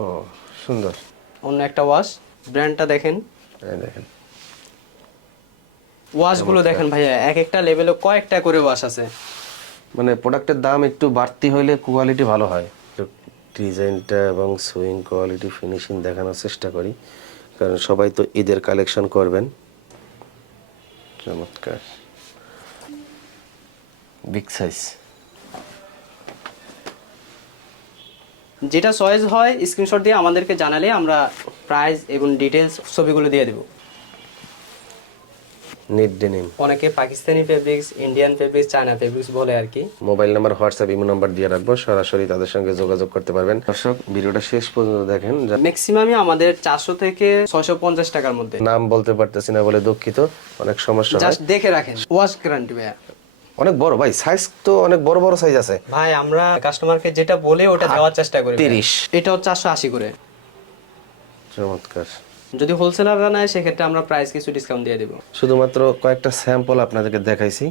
ও সুন্দর। অন্য একটা ওয়াশ, ব্র্যান্ডটা দেখেন, এই দেখেন ওয়াশগুলো দেখেন ভাইয়া, এক একটা লেভেলে কয়েকটা করে ওয়াশ আছে। মানে প্রোডাক্টের দাম একটু বাড়তি হইলে কোয়ালিটি ভালো হয়। ডিজাইনটা এবং সুইং কোয়ালিটি ফিনিশিং দেখানোর চেষ্টা করি, কারণ সবাই তো ঈদের কালেকশন করবেন। চমৎকার, বিগ সাইজ। যেটা চয়েস হয় স্ক্রিনশট দিয়ে আমাদেরকে জানালে আমরা প্রাইস এবং ডিটেলস ছবিগুলো দিয়ে দেব। Knit denim. অনেকে Pakistani fabrics, Indian fabrics, China fabrics বলে আর কি। Mobile number, WhatsApp, Imo number দিয়ে রাখবো, সরাসরি তাদের সঙ্গে যোগাযোগ করতে পারবেন। দর্শক ভিডিওটা শেষ পর্যন্ত দেখেন। ম্যাক্সিমামই আমাদের 400 থেকে 650 টাকার মধ্যে। নাম বলতে পারতেছি না বলে দুঃখিত, অনেক সমস্যা হয়। জাস্ট দেখে রাখেন, ওয়াশ গ্যারান্টি ভাইয়া। অনেক বড় ভাই, সাইজ তো অনেক বড় বড় সাইজ আছে ভাই আমরা কাস্টমারকে যেটা বলে ওটা দেওয়ার চেষ্টা করি। 30। এটাও 480 করে। চমৎকার। যদি হোলসেলাররা নেয় সেক্ষেত্রে আমরা প্রাইস কিছু ডিসকাউন্ট দিয়ে দেব। শুধুমাত্র কয়েকটা স্যাম্পল আপনাদেরকে দেখাইছি।